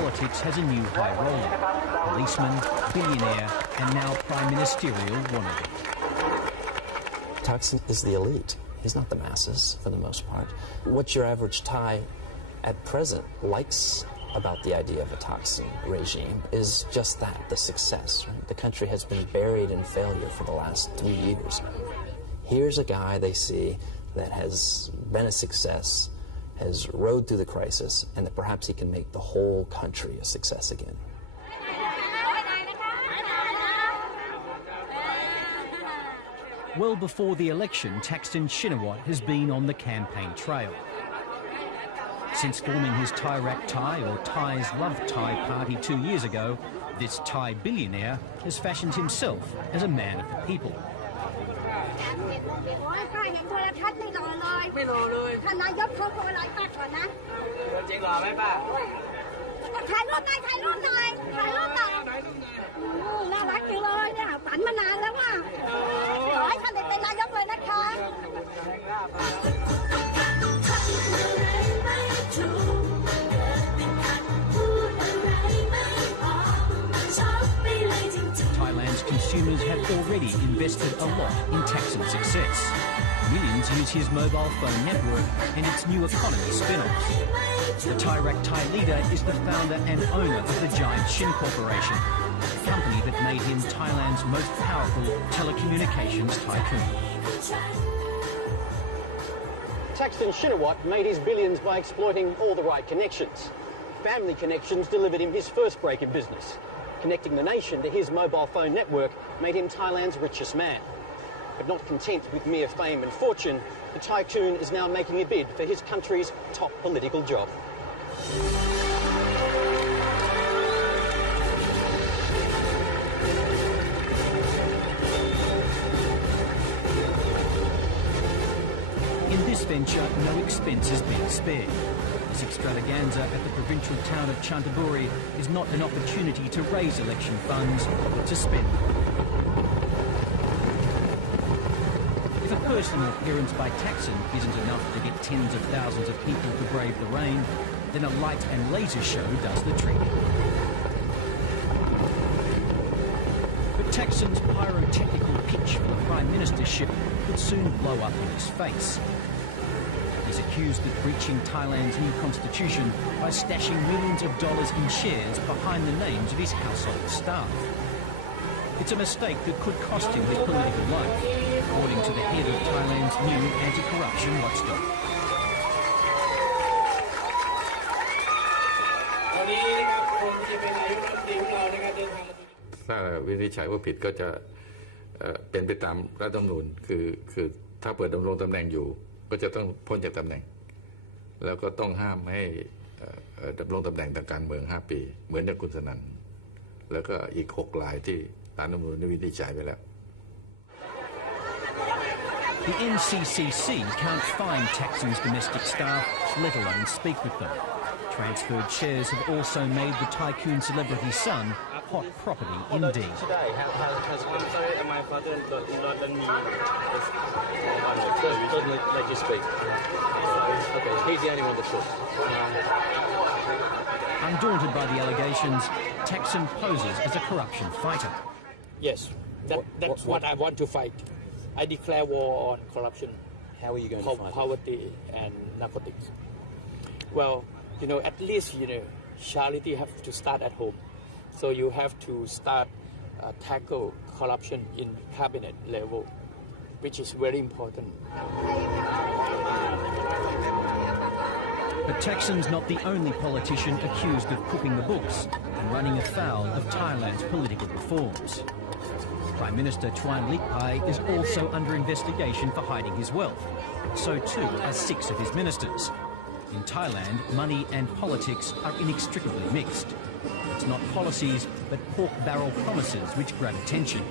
politics has a new high roller: policeman, billionaire, and now prime ministerial wannabe. Thaksin is the elite. He's not the masses, for the most part. What your average Thai at present likes about the idea of a Thaksin regime is just that, the success. Right? The country has been buried in failure for the last 3 years. Here's a guy they see that has been a success, has rode through the crisis, and that perhaps he can make the whole country a success again. Well before the election, Thaksin Shinawatra has been on the campaign trail. Since forming his Thai Rak Thai or Thais Love Thai party 2 years ago, this Thai billionaire has fashioned himself as a man of the people. เห็นโทรทัศน์ไม่รอเลยไม่รอเลยท่านนายกเขาโทรไลน์ป้าก่อนนะจริงหรอไหมป้าถ่ายรูปหน่อยถ่ายรูปหน่อยถ่ายรูปหน่อยน่ารักจังเลยเนี่ยฝันมานานแล้วว่าขอให้ท่านได้เป็นนายกเลยนะคะThailand's consumers have already invested a lot in Thaksin's success. Millions use his mobile phone network and its new economy spin-offs. The Thai Rak Thai leader is the founder and owner of the giant Shin Corporation, a company that made him Thailand's most powerful telecommunications tycoon. Thaksin Shinawatra made his billions by exploiting all the right connections. Family connections delivered him his first break in business. Connecting the nation to his mobile phone network made him Thailand's richest man. But not content with mere fame and fortune, the tycoon is now making a bid for his country's top political job. In this venture, no expense has been spared. This extravaganza at the provincial town of Chantaburi is not an opportunity to raise election funds, but to spend them. If a personal appearance by Thaksin isn't enough to get tens of thousands of people to brave the rain, then a light and laser show does the trick. But Thaksin's pyrotechnical pitch for the Prime Ministership could soon blow up in his face. He's accused of breaching Thailand's new constitution by stashing millions of dollars in shares behind the names of his household staff. It's a mistake that could cost him his political life, according to the head of Thailand's new anti-corruption watchdog. ถ้าวินิจฉัยว่าผิดก็จะเป็นไปตามรัฐธรรมนูญคือถ้าเปิดดำรงตำแหน่งอยู่ก็จะต้องพ้นจากตำแหน่งแล้วก็ต้องห้ามให้ดำรงตำแหน่งทางการเมือง5 ปีเหมือนอย่างคุณสนั่นแล้วก็อีก6 รายที่ศาลรัฐธรรมนูญวินิจฉัยไปแล้ว The NCCC can't find Thaksin's domestic staff, let alone speak with them. Transferred shares have also made the tycoon celebrity son hot property indeed. Today, has I'm sorry, my father-in-law let me doesn't let you speak. Okay, he's the only one that should. Undaunted by the allegations, Thaksin poses as a corruption fighter. Yes, that's what I want to fight. I declare war on corruption. How are you going to fight poverty and narcotics. Well, at least charity have to start at home. So you have to start tackle corruption in cabinet level, which is very important. But Thaksin's not the only politician accused of cooking the books and running afoul of Thailand's political reforms. Prime Minister Chwan Litpai is also under investigation for hiding his wealth. So too are 6 of his ministers. In Thailand, money and politics are inextricably mixed. It's not policies, but pork barrel promises which grab attention.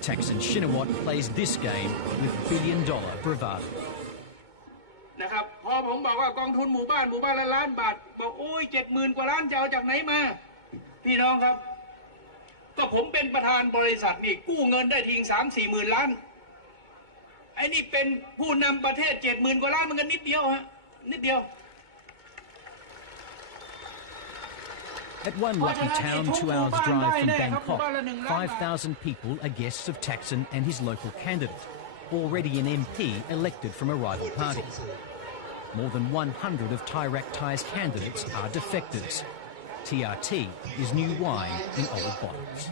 Thaksin Shinawatra plays this game with billion-dollar bravado. นะครับพอผมบอกว่ากองทุนหมู่บ้านละล้านบาทบอกโอ้ย70,000 กว่าล้านจะเอาจากไหนมาพี่น้องครับก็ผมเป็นประธานบริษัทนี่กู้เงินได้ทิ้ง3-4 หมื่นล้านไอ้นี่เป็นผู้นำประเทศ70,000 กว่าล้านมันก็นิดเดียวฮะนิดเดียว At one lucky town 2 hours drive from Bangkok, 5,000 people are guests of Thaksin and his local candidate, already an MP elected from a rival party. More than 100 of Thai Rak Thai's candidates are defectors. TRT is new wine in old bottles.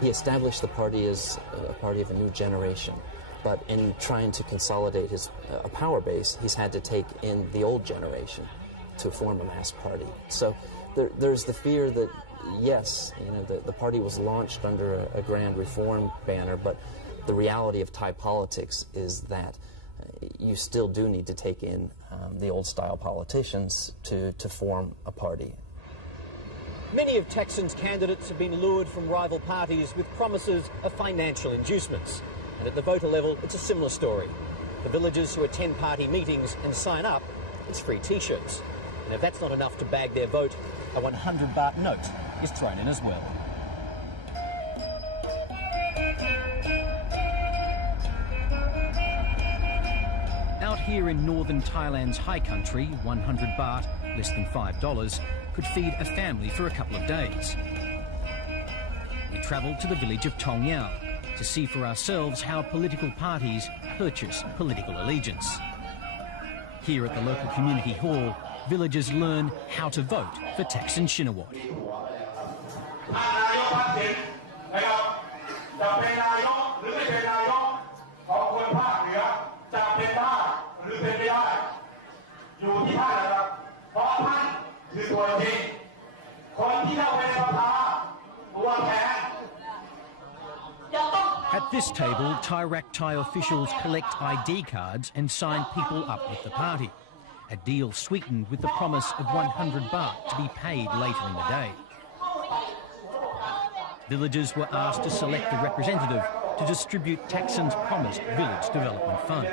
He established the party as a party of a new generation, but in trying to consolidate his power base, he's had to take in the old generation to form a mass party. So there's the fear that, yes, the party was launched under a grand reform banner, but the reality of Thai politics is that you still do need to take in the old-style politicians to form a party. Many of Thaksin's candidates have been lured from rival parties with promises of financial inducements. And at the voter level, it's a similar story. For villagers who attend party meetings and sign up, it's free T-shirts. And if that's not enough to bag their vote, a 100 baht note is thrown in as well. Out here in northern Thailand's high country, 100 baht, less than $5, could feed a family for a couple of days. We travelled to the village of Tong Yao to see for ourselves how political parties purchase political allegiance. Here at the local community hall, villagers learn how to vote for Thaksin Shinawatra. At this table, Thai Rak Thai officials collect ID cards and sign people up with the party. A deal sweetened with the promise of 100 baht to be paid later in the day. Villagers were asked to select a representative to distribute Thaksin's promised village development fund.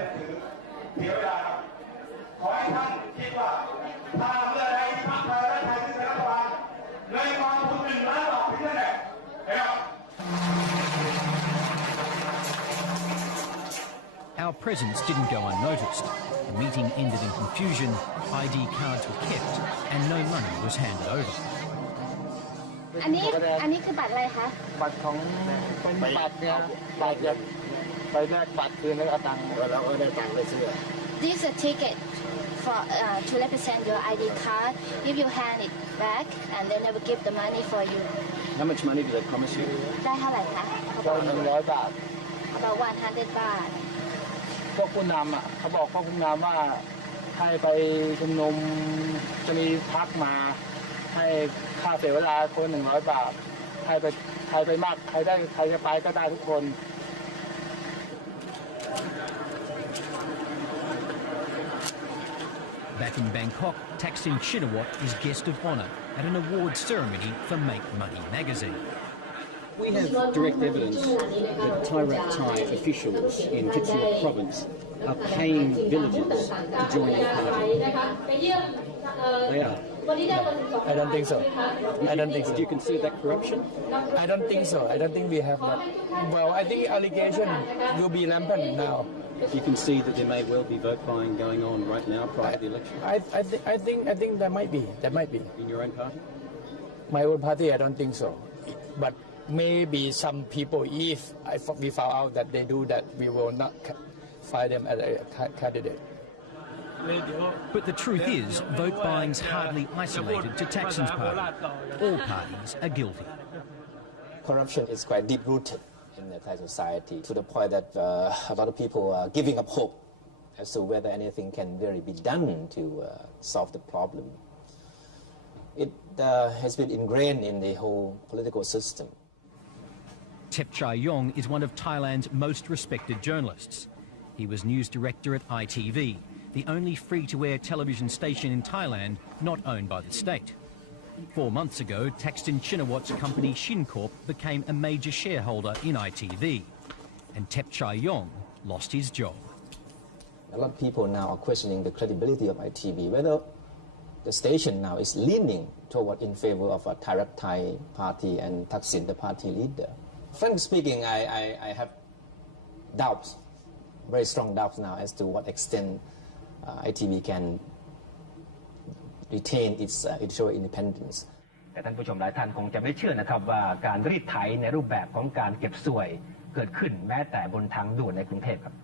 Our presence didn't go unnoticed. The meeting ended in confusion, ID cards were kept, and no money was handed over. อันนี้คือบัตรอะไรคะบัตรของเป็นบัตรเนี่ยบัตรจะไปแลกบัตรคืนแล้วเอาตังค์แล้วก็ได้ตังค์ไปซื้อ This is a ticket for to represent your ID card. If you hand it back, and they never give the money for you. How much money do they promise you? ได้เท่าไหร่คะได้100 บาท About 100 baht. พวกผู้นำอ่ะเขาบอกพวกผู้นำว่าให้ไปชุมนุมจะมีพรรคมาให้ค่าเสียเวลาคน100 บาทใครไปมากใครจะไปก็ได้ทุกคน Back in Bangkok, Thaksin Shinawatra is guest of honour at an awards ceremony for Make Money magazine. We have direct evidence that Thai Rak Thai officials in Kitchener province are paying villagers to join their party. They are. I don't think so. I don't think so. Do you consider that corruption? I don't think so. I don't think we have that. Well, I think allegation will be rampant now. You can see that there may well be vote buying going on right now prior to the election. I think there might be. There might be. In your own party? My own party, I don't think so. But maybe some people, if we found out that they do that, we will not find them as a candidate. But the truth is, vote buying's hardly isolated to Thaksin's party. All parties are guilty. Corruption is quite deep-rooted in the Thai society, to the point that a lot of people are giving up hope as to whether anything can really be done to solve the problem. It has been ingrained in the whole political system. Tep Chai Yong is one of Thailand's most respected journalists. He was news director at ITV, the only free-to-air television station in Thailand not owned by the state. 4 months ago, Thaksin Shinawatra's company Shincorp became a major shareholder in ITV, and Tep Chai Yong lost his job. A lot of people now are questioning the credibility of ITV, whether the station now is leaning toward in favor of a Thai Rak Thai party and Thaksin, the party leader. Frankly speaking, I have doubts, very strong doubts now as to what extent ITV can retain its editorial independence. แต่ท่านผู้ชมหลายท่านคงจะไม่เชื่อนะครับว่าการรีดไถในรูปแบบของการเก็บสวยเกิดขึ้นแม้แต่บนทางด่วนในกรุงเทพครับ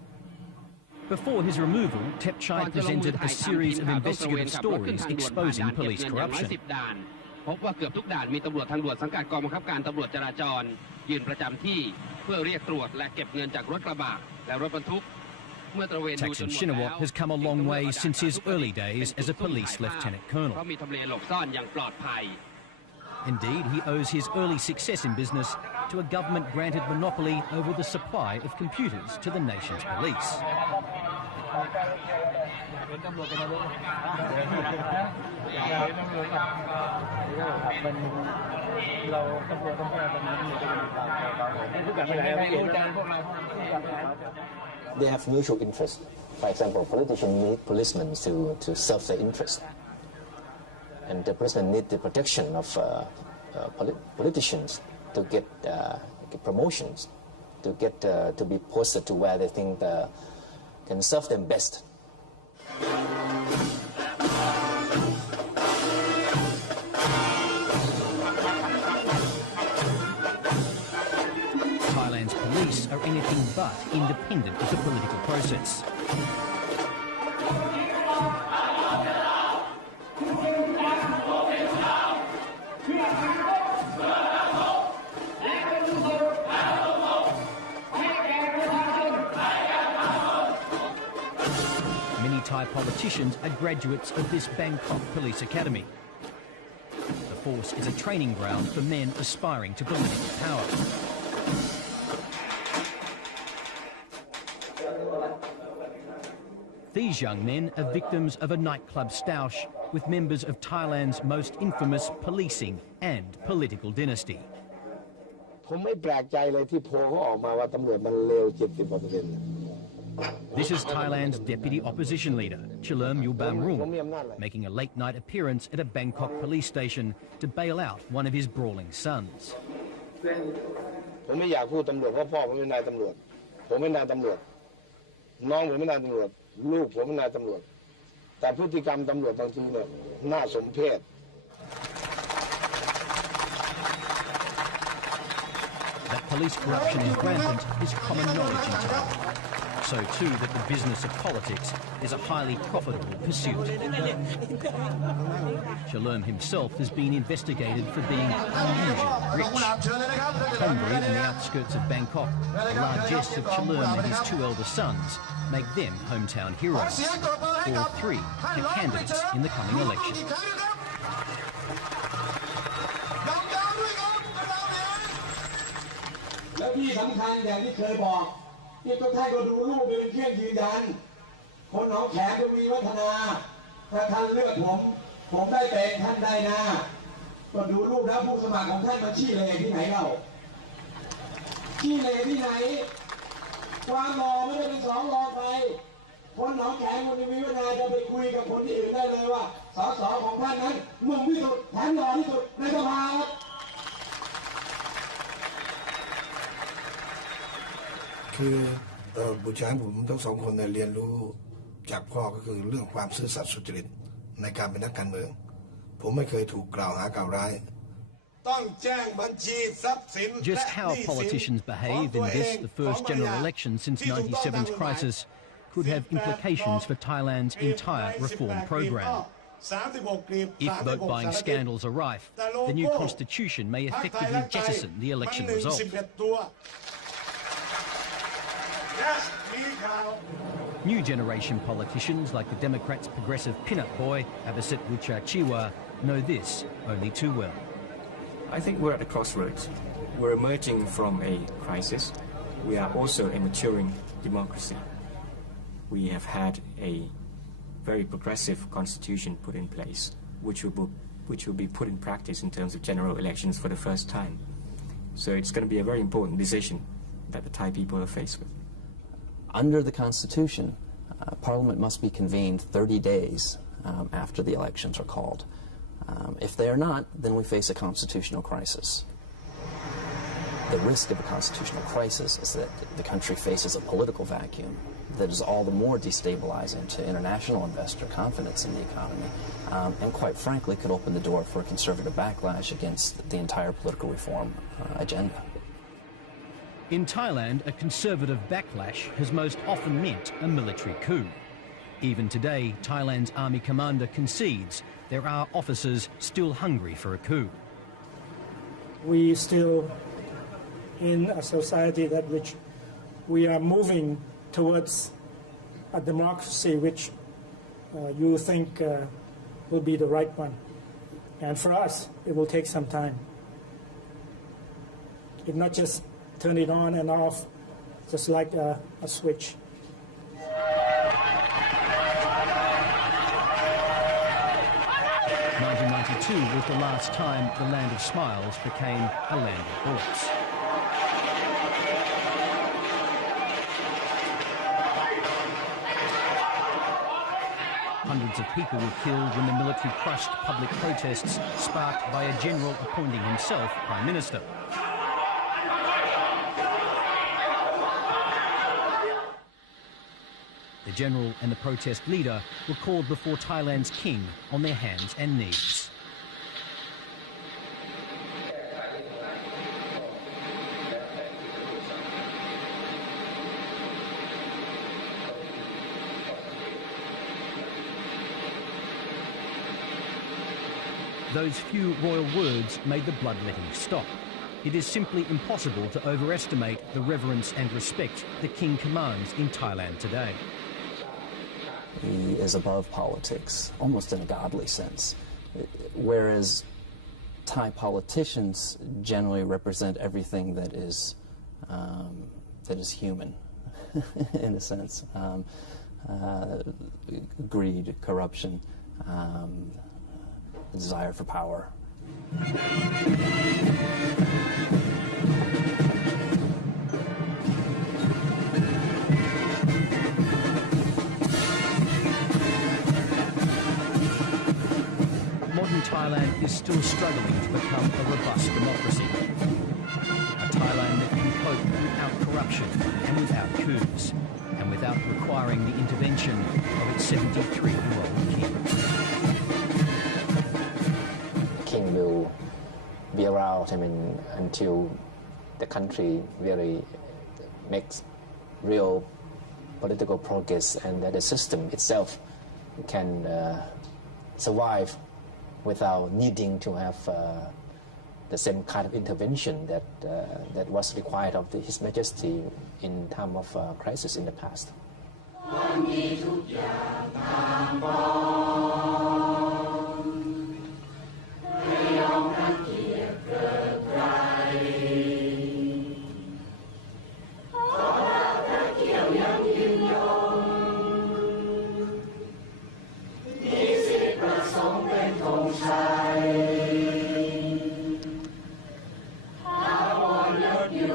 Before his removal, Tepchai presented a series of investigative stories exposing police corruption. พบว่าเกือบทุกด่านมีตำรวจทางด่วนสังกัดกองบังคับการตำรวจจราจรยืนประจำที่เพื่อเรียกตรวจและเก็บเงินจากรถกระบะและรถบรรทุกเมื่อตระเวนดูจนหมดแล้ว has come a long way since his early days as a police lieutenant colonel. เพราะมีทำเลหลบซ่อนอย่างปลอดภัย Indeed, he owes his early success in business to a government-granted monopoly over the supply of computers to the nation's police. They have mutual interest. For example, politicians need policemen to serve their interest. And the policemen need the protection of politicians to get promotions, to be posted to where they think can serve them best. Thailand's police are anything but independent of the political process. Many Thai politicians are graduates of this Bangkok Police Academy. The force is a training ground for men aspiring to political power. These young men are victims of a nightclub stoush with members of Thailand's most infamous policing and political dynasty. ผมไม่แปลกใจเลยที่โพลเขาออกมาว่าตำรวจมันเลว 70%. This is Thailand's deputy opposition leader, Chalerm Yulbamrung, making a late-night appearance at a Bangkok police station to bail out one of his brawling sons. ผมไม่อยากพูดตำรวจเพราะพ่อผมเป็นนายตำรวจผมเป็นนายตำรวจน้องผมเป็นนายตำรวจลูกผมเป็นนายตำรวจแต่พฤติกรรมตำรวจบางทีเนี่ยน่าสมเพช That police corruption is rampant is common knowledge in Thailand. So too that the business of politics is a highly profitable pursuit. Chalerm himself has been investigated for being unusually rich. Hungry on the outskirts of Bangkok, the largesse of Chalerm and his two elder sons make them hometown heroes. All three are candidates in the coming election. แล้วที่สำคัญอย่างที่เคยบอกที่ทุกท่านก็ดูรูปเป็นเครื่องยืนยันคนหนองแขมทวีวัฒนาถ้าท่านเลือกผมได้เป็นท่านได้นะก็ดูรูปแล้วผู้สมัครของท่านมันชี้เลยที่ไหนเราชี้เลยที่ไหนความหล่อไม่ได้เป็นสองรอไปคนหนองแขมทวีวัฒนาจะไปคุยกับคนที่อื่นได้เลยว่าสสของท่านนั้นนุ่มที่สุดแถมหล่อที่สุดในสภาครับคือบุตรชายผมทั้งสองคนเรียนรู้จากพ่อก็คือเรื่องความซื่อสัตย์สุจริตในการเป็นนักการเมืองผมไม่เคยถูกกล่าวหากล่าวร้าย Just how politicians behave in this, the first general election since 97's crisis, could have implications for Thailand's entire reform program. If vote-buying scandals are rife, the new constitution may effectively jettison the election result. New generation politicians like the Democrats' progressive pin-up boy, Abhisit Wichachiwa, know this only too well. I think we're at a crossroads. We're emerging from a crisis. We are also a maturing democracy. We have had a very progressive constitution put in place, which will be put in practice in terms of general elections for the first time. So it's going to be a very important decision that the Thai people are faced with. Under the Constitution, Parliament must be convened 30 days after the elections are called. If they are not, then we face a constitutional crisis. The risk of a constitutional crisis is that the country faces a political vacuum that is all the more destabilizing to international investor confidence in the economy, and quite frankly could open the door for a conservative backlash against the entire political reform agenda. In Thailand, a conservative backlash has most often meant a military coup. Even today, Thailand's army commander concedes there are officers still hungry for a coup. We still in a society that which we are moving towards a democracy which you think will be the right one. And for us, it will take some time. It not just turn it on and off, just like a switch. 1992 was the last time the land of smiles became a land of bullets. Hundreds of people were killed when the military crushed public protests sparked by a general appointing himself Prime Minister. The general and the protest leader were called before Thailand's king on their hands and knees. Those few royal words made the bloodletting stop. It is simply impossible to overestimate the reverence and respect the king commands in Thailand today. He is above politics, almost in a godly sense, whereas Thai politicians generally represent everything that is human, in a sense. Greed, corruption, desire for power. Modern Thailand is still struggling to become a robust democracy. A Thailand that can cope without corruption and without coups, and without requiring the intervention of its 73-year-old king. King will be around, until the country really makes real political progress and that the system itself can survive without needing to have the same kind of intervention that was required of His Majesty in time of crisis in the past. You